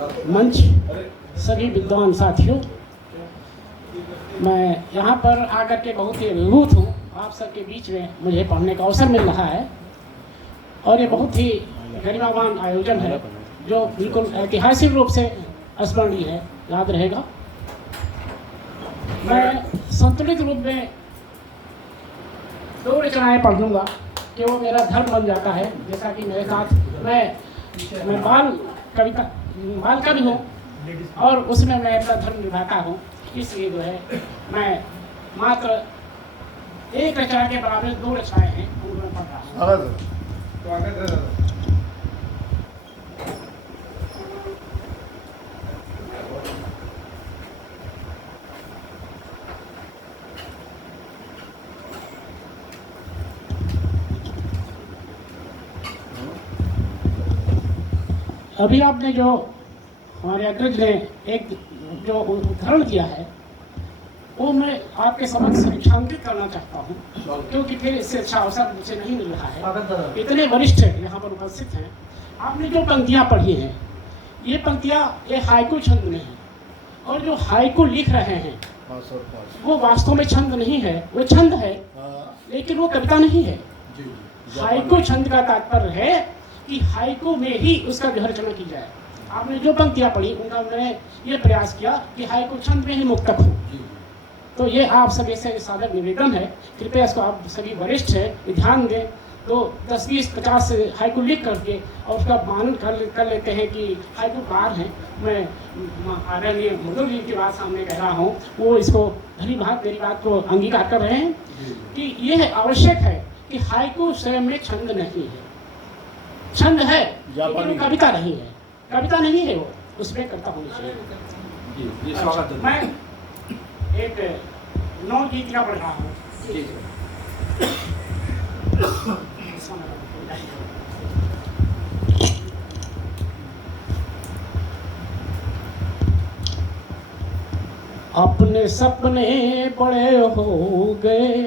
मंच, सभी विद्वान साथियों, मैं यहाँ पर आकर के बहुत ही अभिभूत हूँ। आप सबके बीच में मुझे पढ़ने का अवसर मिल रहा है और ये बहुत ही गरिमावान आयोजन है जो बिल्कुल ऐतिहासिक रूप से स्मरणीय है, याद रहेगा। मैं संतुलित रूप में 2 रचनाएं पढ़ लूँगा कि वो मेरा धर्म बन जाता है। जैसा कि मेरे साथ मैं बाल कवि हूँ और उसमें मैं अपना धर्म निभाता हूँ, इसलिए जो है मैं मात्र 1 रचना के बराबर 2 रचनाएं हैं उनको मैं पढ़ रहा हूँ। अभी आपने जो हमारे अग्रज ने एक जो उदाहरण दिया है वो मैं आपके समक्ष रेखांकित करना चाहता हूँ, क्योंकि फिर इससे अच्छा अवसर मुझे नहीं मिल रहा है। इतने वरिष्ठ यहाँ पर उपस्थित हैं। आपने जो पंक्तियाँ पढ़ी हैं, ये पंक्तियाँ ये हाइकू छंद में हैं, और जो हाइकू लिख रहे हैं वो वास्तव में छंद नहीं है, वो छंद है लेकिन वो कविता नहीं है। हाइकू छंद का तात्पर्य है कि हाइकू में ही उसका जो रचना की जाए। आपने जो पंक्तियाँ पढ़ी उनका मैंने ये प्रयास किया कि हाइकू छंद में ही मुक्तक हो। तो ये आप सभी से सादर निवेदन है, कृपया इसको आप सभी वरिष्ठ हैं ध्यान दें। तो 10, 20, 50 हाइकू लिख करके और उसका मानन कर लेते हैं कि हाइकूकार हैं। मैं आदरणीय मुदुल जी की बात सामने कह रहा हूँ, वो इसको मेरी बात को अंगीकार कर रहे हैं कि यह आवश्यक है कि हाइकू स्वयं में छंद नहीं है। छंद है लेकिन कविता नहीं है, कविता नहीं है, वो उसमें कविता होनी चाहिए। अच्छा, मैं एक 9 गीतियाँ पढ़ रहा हूँ। अपने सपने बड़े हो गए,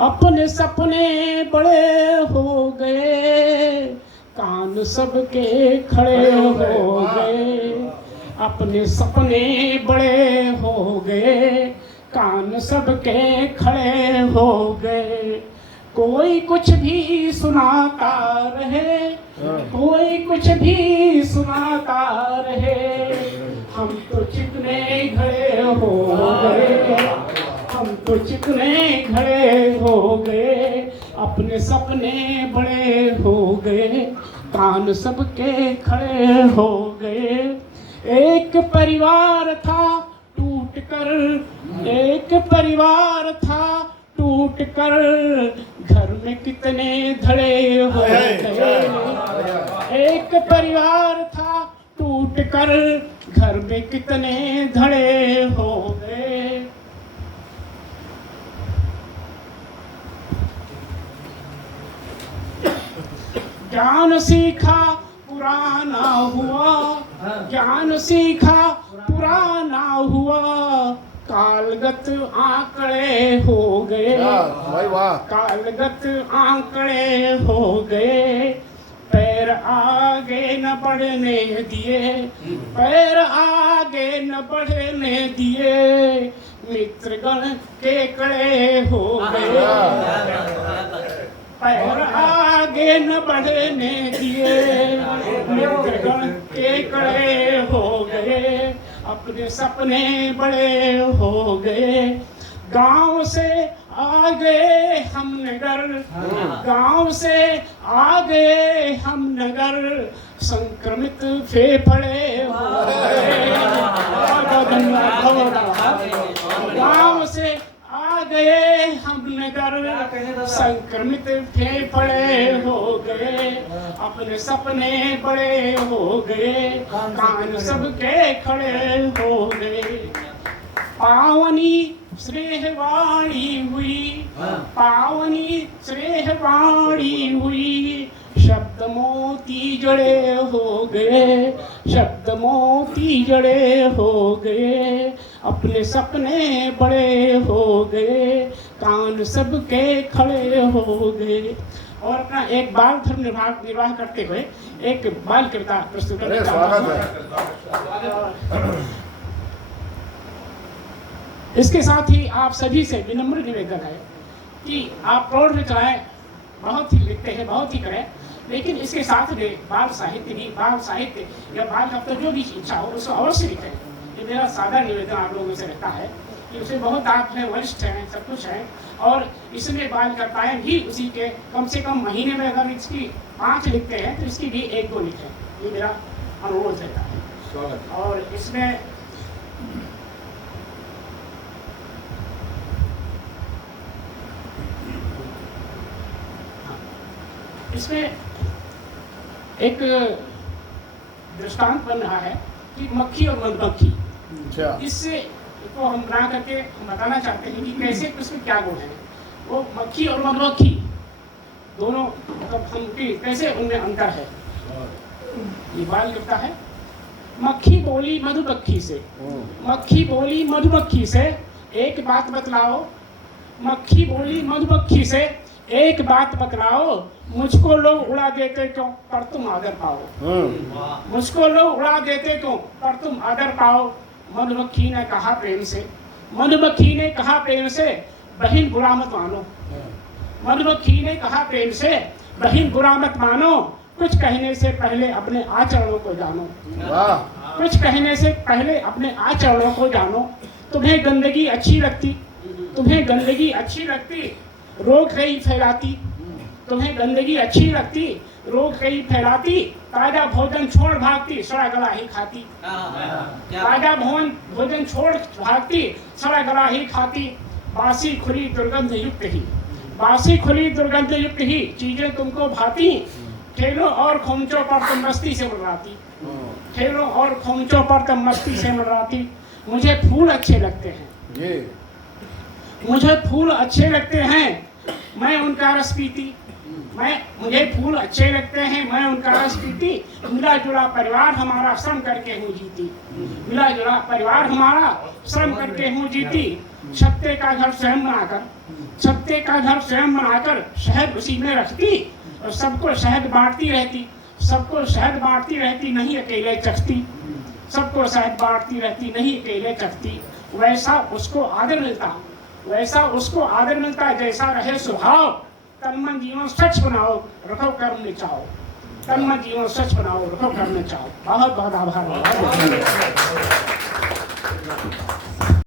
अपने सपने बड़े हो गए, कान सबके खड़े हो गए। अपने सपने बड़े हो गए, कान सबके खड़े हो गए। कोई कुछ भी सुनाता रहे, कोई कुछ भी सुनाता रहे, हम तो चिकने घड़े हो गए, हम तो चिकने घड़े हो गए। अपने सपने बड़े हो गए, कान सबके खड़े हो गए। एक परिवार था टूट कर, एक परिवार था टूट कर, घर में कितने धड़े हो गए। एक परिवार था टूट कर, घर में कितने धड़े हो गए। ज्ञान सीखा पुराना हुआ, ज्ञान सीखा पुराना हुआ, कालगत आंकड़े हो गए, कालगत आंकड़े हो गए। पैर आगे न बढ़ने दिए, पैर आगे न बढ़ने दिए, मित्रगण के कड़े हो गए। पैर आगे न बढ़ने दिए, मित्रगण के कड़े हो गए। अपने सपने बड़े हो गए। गांव से आ गए हम नगर, गांव से आ गए हम नगर, संक्रमित फेफड़े हो गए। गांव से आ गए हम नगर, संक्रमित फेफड़े हो गए। अपने सपने बड़े हो गए, कान सबके खड़े हो गए। पावनी श्रेहवाणी हुई, पावनी श्रेहवाणी हुई, शब्द मोती जड़े हो गए, शब्द मोती जड़े हो गए। अपने सपने बड़े हो गए, कान सबके खड़े हो गए। और अपना एक बाल धर्म निर्वाह करते हुए एक बाल कविता प्रस्तुत करना चाहता हूँ। इसके साथ ही आप सभी से विनम्र निवेदन है कि आप प्रौढ़ रचनाएं बहुत ही लिखते हैं, बहुत ही करें, लेकिन इसके साथ में बाल साहित्य या बाल हफ्ता जो भी इच्छा हो उसको अवश्य लिखें। ये मेरा सादा निवेदन आप लोगों से रहता है कि उसे बहुत आप हैं, वरिष्ठ हैं, सब कुछ है, और इसमें बाल कविताएं भी उसी के कम से कम महीने में अगर इसकी 5 लिखते हैं तो इसकी भी 1-2 लिखें। ये मेरा अनुरोध रहता है। और इसमें एक दृष्टांत बन रहा है कि मक्खी और मधुमक्खी, इससे को हम बना करके बताना चाहते हैं कि कैसे उसमें क्या गुण है। वो मक्खी और मधुमक्खी दोनों मतलब हम कैसे उनमें अंतर है। ये बाल लिखता है, मक्खी बोली मधुमक्खी से, मक्खी बोली मधुमक्खी से एक बात बतलाओ, मक्खी बोली मधुमक्खी से एक बात बतलाओ, मुझको लोग उड़ा देते क्यों पर तुम आदर पाओ, मुझको लोग उड़ा देते क्यों पर तुम आदर पाओ। मधुमक्खी ने कहा प्रेम से, मधुमक्खी ने कहा प्रेम से बहन बुरा मत मानो, मधुमक्खी ने कहा प्रेम से बहन बुरा मत मानो, कुछ कहने से पहले अपने आचरणों को जानो, कुछ कहने से पहले अपने आचरणों को जानो। तुम्हें गंदगी अच्छी लगती, तुम्हें गंदगी अच्छी लगती, रोग कई फैलाती, तुम्हें गंदगी अच्छी लगती, रोग कई फैलाती, ताजा भोजन छोड़ भागती, सड़ा गला ही खाती, ताजा भोजन छोड़ भागती, सड़ा गला ही खाती, बासी खुली दुर्गंध युक्त ही, बासी खुली दुर्गंध युक्त ही चीजें तुमको भाती, ठेलों और खोमचों पर तुम मस्ती से मंडराती, ठेलों और खोमचों पर तुम मस्ती से मंडराती। मुझे फूल अच्छे लगते हैं, मुझे फूल अच्छे लगते हैं, मैं उनका रस पीती, मुझे फूल अच्छे लगते हैं, मैं उनका रस पीती, मिला जुला परिवार हमारा श्रम करके हूँ जीती, मिला जुला परिवार हमारा श्रम करके हूँ जीती। छत्ते का घर स्वयं बनाकर, छत्ते का घर स्वयं बनाकर शहद उसी में रखती, और सबको शहद बांटती रहती, सबको शहद बांटती रहती, नहीं अकेले चखती, सबको शहद बांटती रहती, नहीं अकेले चखती। वैसा उसको आदर मिलता, वैसा उसको आदर मिलता जैसा रहे स्वभाव, तन मन जीवन स्वच्छ बनाओ, रखो कर्म निचाओ, तन मन जीवन स्वच्छ बनाओ, रखो कर्म निचाओ। बहुत बहुत आभार।